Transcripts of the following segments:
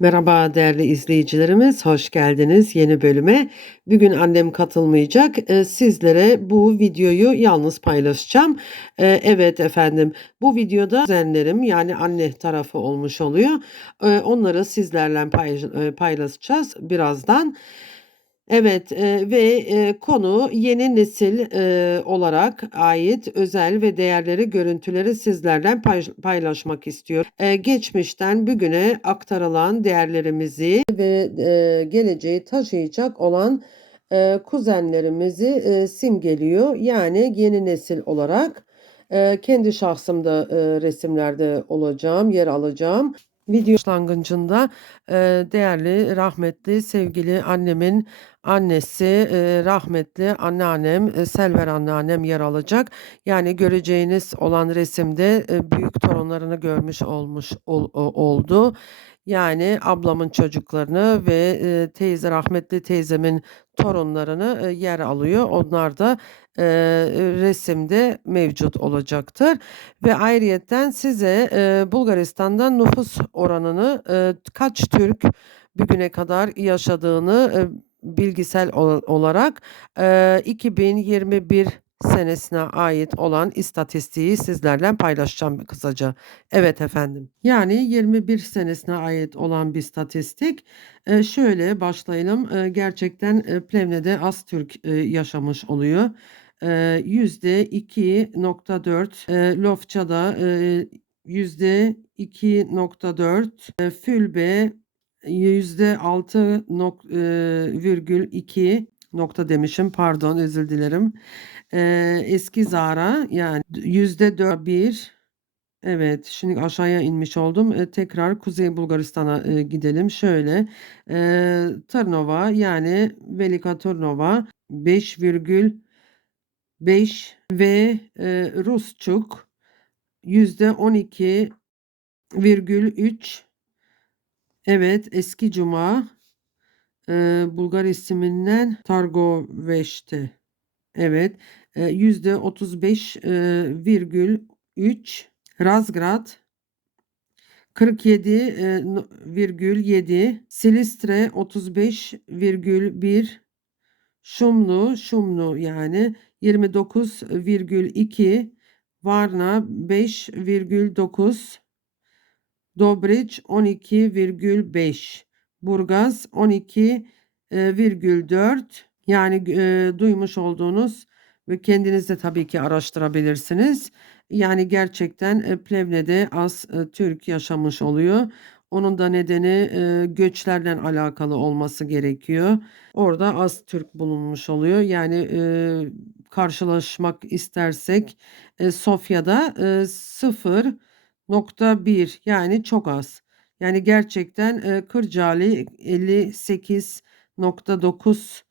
Merhaba değerli izleyicilerimiz, hoş geldiniz yeni bölüme. Bugün annem katılmayacak. Eee, sizlere bu videoyu yalnız paylaşacağım. Eee, evet efendim, bu videoda kuzenlerim yani anne tarafı olmuş oluyor. Eee, onları sizlerle eee, paylaşacağız birazdan. Evet, eee, ve, eee, konu yeni nesil, eee, olarak ait özel ve değerleri görüntüleri sizlerle paylaş paylaşmak istiyorum. Eee, geçmişten bugüne aktarılan değerlerimizi ve, eee, geleceği taşıyacak olan, eee, kuzenlerimizi, eee, simgeliyor. Yani yeni nesil olarak, eee, kendi şahsımda, eee, resimlerde olacağım, yer alacağım. Video başlangıcında, eee, değerli, rahmetli, sevgili annemin annesi, eee, rahmetli anneannem, eee, Selver anneannem yer alacak. Yani göreceğiniz olan resimde, eee, büyük torunlarını görmüş olmuş ol oldu. Yani ablamın çocuklarını ve, eee, teyze rahmetli teyzemin torunlarını, eee, yer alıyor. Onlar da, eee, resimde mevcut olacaktır ve ayrıyeten size, eee, Bulgaristan'da nüfus oranını, eee, kaç Türk bugüne kadar yaşadığını, eee, bilgisel ola olarak, eee, 2021 senesine ait olan istatistiği sizlerle paylaşacağım kısaca. Evet efendim. Yani 21 senesine ait olan bir istatistik. Eee, şöyle başlayalım. Eee, gerçekten, eee, Plevne'de az Türk, eee, yaşamış oluyor. %2.4, Lofça'da %2.4, Fülbe %6.2 nokta demişim pardon özür dilerim. Ee, eski Zara yani %4.1 Evet, şimdi aşağıya inmiş oldum. E, tekrar Kuzey Bulgaristan'a e, gidelim. Şöyle, e, Tarnova yani Velika Tarnova 5, 5 ve e, Rusçuk %12,3 Evet eski cuma e, Bulgar isiminden Targoveş'ti. Evet e, %35,3 e, Razgrad 47,7 e, Silistre 35,1 Şumlu Şumlu yani 29,2 Varna 5,9 Dobriç 12,5 Burgaz 12, eee, virgül 4 yani, eee, duymuş olduğunuz ve kendiniz de tabii ki araştırabilirsiniz. Yani gerçekten, eee, Plevne'de az, eee, Türk yaşamış oluyor. Onun da nedeni, eee, göçlerle alakalı olması gerekiyor. Orada az Türk bulunmuş oluyor. Yani, eee, karşılaşmak istersek, eee, Sofya'da, eee, 0.1 yani çok az. Yani gerçekten, eee, Kırcaali 58.9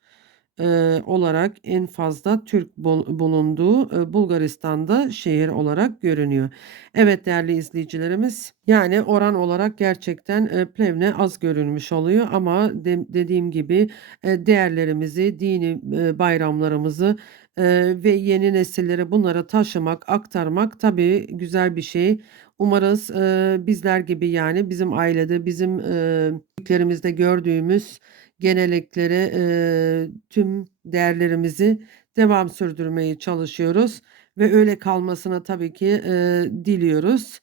eee, olarak en fazla Türk bul bulunduğu, eee, Bulgaristan'da şehir olarak görünüyor. Evet değerli izleyicilerimiz, yani oran olarak gerçekten, eee, Plevne az görülmüş oluyor ama de dediğim gibi, eee, değerlerimizi, dini, eee, bayramlarımızı, eee, ve yeni nesillere bunları taşımak, aktarmak tabii güzel bir şey. Umarız, eee, bizler gibi yani bizim ailede, bizim, eee, büyüklerimizde gördüğümüz genellikleri, eee, tüm değerlerimizi devam sürdürmeye çalışıyoruz ve öyle kalmasını tabii ki, eee, diliyoruz.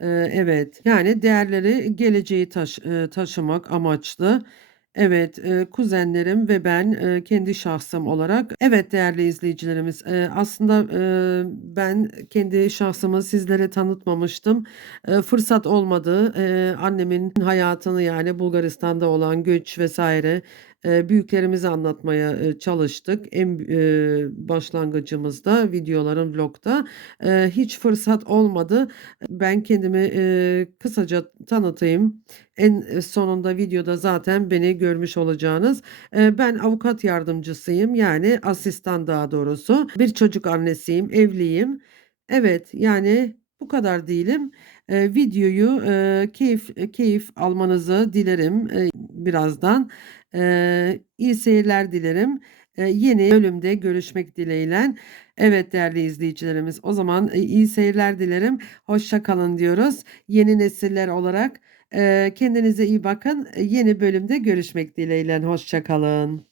Eee, evet, yani değerleri geleceği taş eee, taşımak amaçlı. Evet, eee, kuzenlerim ve ben, eee, kendi şahsım olarak Evet değerli izleyicilerimiz, eee, aslında, eee, ben kendi şahsımı sizlere tanıtmamıştım. Eee, fırsat olmadı. Eee, annemin hayatını yani Bulgaristan'da olan göç vs. eee, büyüklerimizi anlatmaya, çalıştık. En başlangıcımızda videoların vlog'da. Hiç fırsat olmadı. Ben kendimi, kısaca tanıtayım. En, sonunda videoda zaten beni görmüş olacağınız. Ben avukat yardımcısıyım, yani asistan daha doğrusu. Bir çocuk annesiyim, evliyim. Evet, yani bu kadar diyelim. Eee, videoyu, eee, keyif keyif almanızı dilerim, eee, birazdan. Eee, iyi seyirler dilerim. Eee, yeni bölümde görüşmek dileğiyle. Evet değerli izleyicilerimiz, o zaman, eee, iyi seyirler dilerim. Hoşça kalın diyoruz. Yeni nesiller olarak, Eee, kendinize iyi bakın. Eee, yeni bölümde görüşmek dileğiyle. Hoşça kalın.